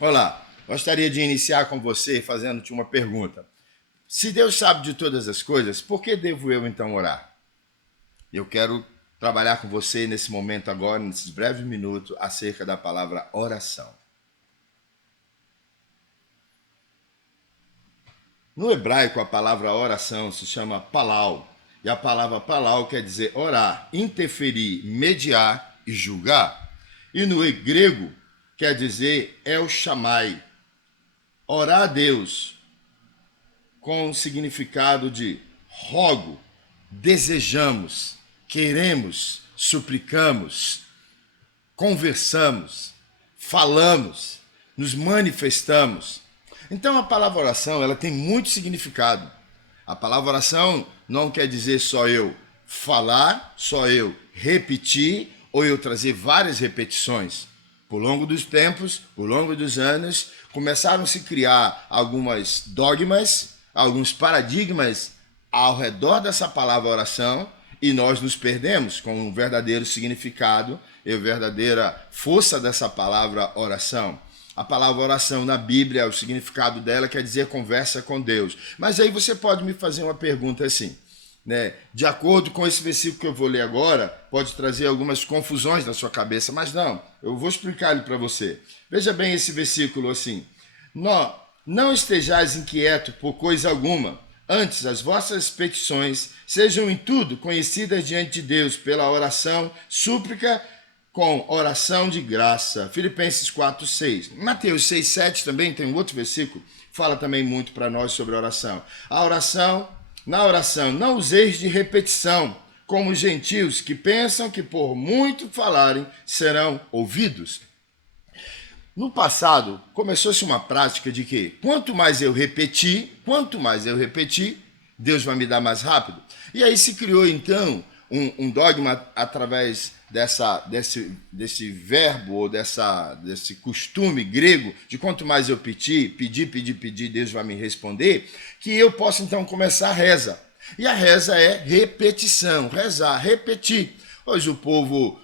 Olá, gostaria de iniciar com você fazendo-te uma pergunta. Se Deus sabe de todas as coisas, por que devo eu então orar? Eu quero trabalhar com você nesse momento agora, nesses breves minutos, acerca da palavra oração. No hebraico, a palavra oração se chama palau. E a palavra palau quer dizer orar, interferir, mediar e julgar. E no grego quer dizer el chamai, orar a Deus, com o significado de rogo, desejamos, queremos, suplicamos, conversamos, falamos, nos manifestamos. Então a palavra oração, ela tem muito significado. A palavra oração não quer dizer só eu falar, só eu repetir ou eu trazer várias repetições. Por longo dos tempos, por longo dos anos, começaram a se criar algumas dogmas, alguns paradigmas ao redor dessa palavra oração e nós nos perdemos com o verdadeiro significado e a verdadeira força dessa palavra oração. A palavra oração na Bíblia, o significado dela quer dizer conversa com Deus. Mas aí você pode me fazer uma pergunta assim, né? De acordo com esse versículo que eu vou ler agora, pode trazer algumas confusões na sua cabeça, mas não, eu vou explicar ele para você. Veja bem esse versículo assim: não estejais inquietos por coisa alguma, antes as vossas petições sejam em tudo conhecidas diante de Deus pela oração, súplica, com oração de graça. Filipenses 4:6. Mateus 6:7 também tem um outro versículo, fala também muito para nós sobre a oração. Na oração, não useis de repetição, como os gentios que pensam que por muito falarem serão ouvidos. No passado, começou-se uma prática de que quanto mais eu repetir, Deus vai me dar mais rápido. E aí se criou então um dogma através desse verbo ou desse costume grego de quanto mais eu pedir, Deus vai me responder, que eu posso então começar a reza. E a reza é repetição, rezar, repetir. Hoje o povo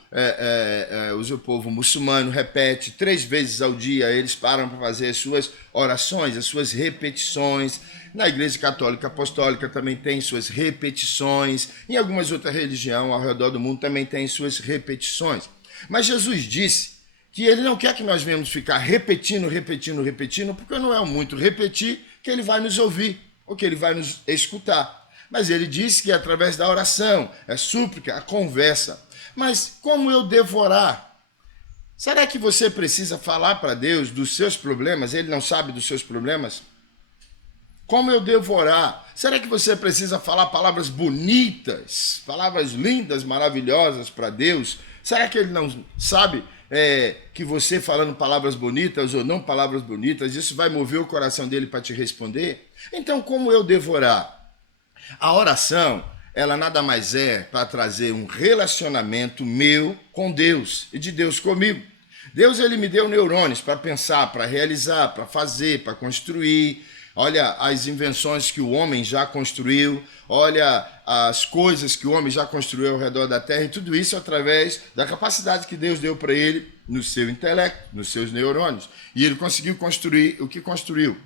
muçulmano repete 3 vezes ao dia, eles param para fazer as suas orações, as suas repetições. Na Igreja Católica Apostólica também tem suas repetições. Em algumas outras religiões ao redor do mundo também tem suas repetições. Mas Jesus disse que ele não quer que nós venhamos ficar repetindo, porque não é muito repetir que ele vai nos ouvir, ou que ele vai nos escutar. Mas ele disse que é através da oração, a súplica, a conversa. Mas como eu devo orar? Será que você precisa falar para Deus dos seus problemas? Ele não sabe dos seus problemas? Como eu devo orar? Será que você precisa falar palavras bonitas, palavras lindas, maravilhosas para Deus? Será que ele não sabe que você falando palavras bonitas ou não palavras bonitas, isso vai mover o coração dele para te responder? Então, como eu devo orar? A oração, ela nada mais é para trazer um relacionamento meu com Deus e de Deus comigo. Deus, ele me deu neurônios para pensar, para realizar, para fazer, para construir. Olha as invenções que o homem já construiu, olha as coisas que o homem já construiu ao redor da Terra, e tudo isso através da capacidade que Deus deu para ele no seu intelecto, nos seus neurônios. E ele conseguiu construir o que construiu.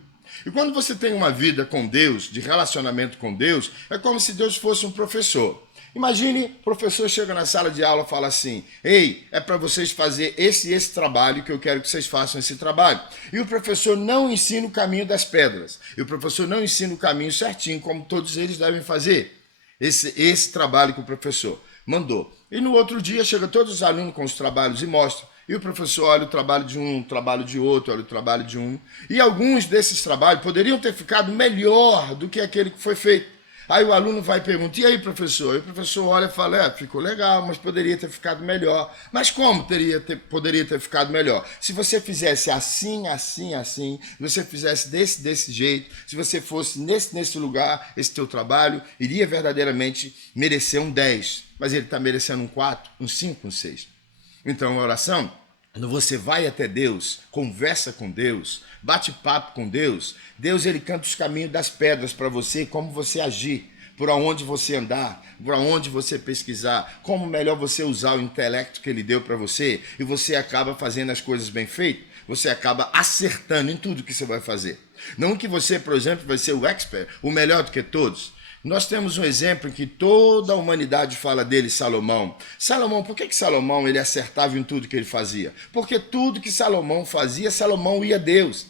E quando você tem uma vida com Deus, de relacionamento com Deus, é como se Deus fosse um professor. Imagine, o professor chega na sala de aula e fala assim: ei, é para vocês fazer esse trabalho que eu quero que vocês façam esse trabalho. E o professor não ensina o caminho das pedras. E o professor não ensina o caminho certinho, como todos eles devem fazer. Esse trabalho que o professor mandou. E no outro dia chega todos os alunos com os trabalhos e mostram. E o professor olha o trabalho de um, o trabalho de outro, olha o trabalho de um. E alguns desses trabalhos poderiam ter ficado melhor do que aquele que foi feito. Aí o aluno vai e pergunta: e aí, professor? E o professor olha e fala: ficou legal, mas poderia ter ficado melhor. Mas como poderia ter ficado melhor? Se você fizesse assim, se você fizesse desse jeito, se você fosse nesse lugar, esse teu trabalho iria verdadeiramente merecer um 10. Mas ele está merecendo um 4, um 5, um 6. Então a oração, quando você vai até Deus, conversa com Deus, bate papo com Deus, Deus ele canta os caminhos das pedras para você, como você agir. por onde você andar, por onde você pesquisar, como melhor você usar o intelecto que ele deu para você, e você acaba fazendo as coisas bem feitas, você acaba acertando em tudo que você vai fazer. Não que você, por exemplo, vai ser o expert, o melhor do que todos. Nós temos um exemplo em que toda a humanidade fala dele, Salomão. Salomão, por que Salomão ele acertava em tudo que ele fazia? Porque tudo que Salomão fazia, Salomão ia a Deus.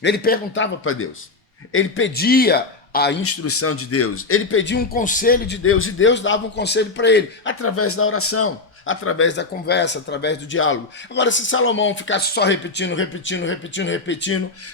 Ele perguntava para Deus. Ele pedia a instrução de Deus. Ele pedia um conselho de Deus e Deus dava um conselho para ele através da oração, através da conversa, através do diálogo. Agora, se Salomão ficasse só repetindo,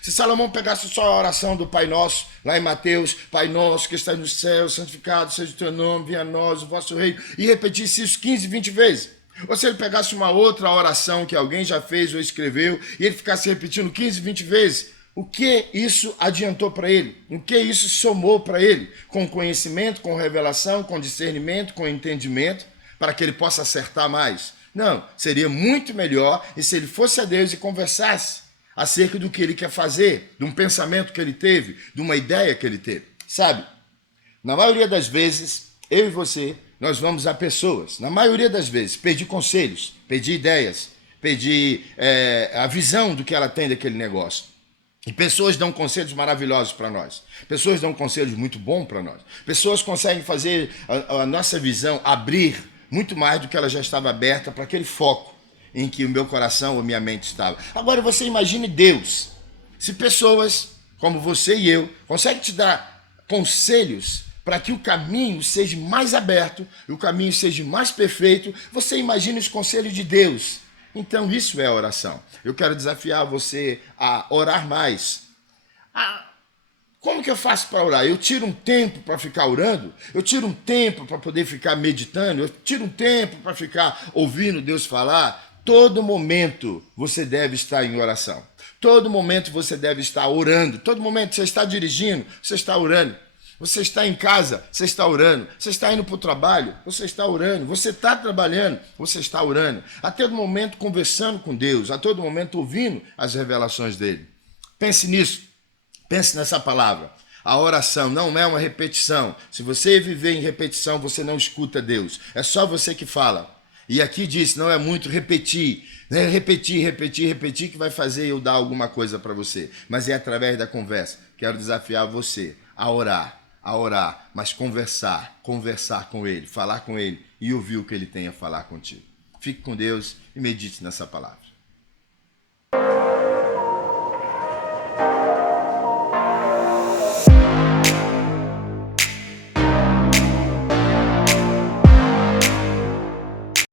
se Salomão pegasse só a oração do Pai Nosso, lá em Mateus, Pai Nosso que está nos céus, santificado seja o teu nome, venha a nós o vosso reino, e repetisse isso 15, 20 vezes, ou se ele pegasse uma outra oração que alguém já fez ou escreveu, e ele ficasse repetindo 15, 20 vezes, o que isso adiantou para ele? O que isso somou para ele? Com conhecimento, com revelação, com discernimento, com entendimento, para que ele possa acertar mais? Não, seria muito melhor e se ele fosse a Deus e conversasse acerca do que ele quer fazer, de um pensamento que ele teve, de uma ideia que ele teve. Sabe, na maioria das vezes, eu e você, nós vamos a pessoas, na maioria das vezes, pedir conselhos, pedir ideias, pedir a visão do que ela tem daquele negócio. E pessoas dão conselhos maravilhosos para nós. Pessoas dão conselhos muito bons para nós. Pessoas conseguem fazer a nossa visão abrir muito mais do que ela já estava aberta para aquele foco em que o meu coração ou minha mente estava. Agora você imagine Deus. Se pessoas como você e eu conseguem te dar conselhos para que o caminho seja mais aberto, e o caminho seja mais perfeito, você imagina os conselhos de Deus. Então isso é oração. Eu quero desafiar você a orar mais. Como que eu faço para orar? Eu tiro um tempo para ficar orando? Eu tiro um tempo para poder ficar meditando? Eu tiro um tempo para ficar ouvindo Deus falar? Todo momento você deve estar em oração. Todo momento você deve estar orando. Todo momento você está dirigindo, você está orando. Você está em casa, você está orando. Você está indo para o trabalho, você está orando. Você está trabalhando, você está orando. A todo momento conversando com Deus, a todo momento ouvindo as revelações dele. Pense nisso, pense nessa palavra. A oração não é uma repetição. Se você viver em repetição, você não escuta Deus. É só você que fala. E aqui diz, não é muito repetir. Não é repetir que vai fazer eu dar alguma coisa para você. Mas é através da conversa. Quero desafiar você a orar, mas conversar com ele, falar com ele e ouvir o que ele tem a falar contigo. Fique com Deus e medite nessa palavra.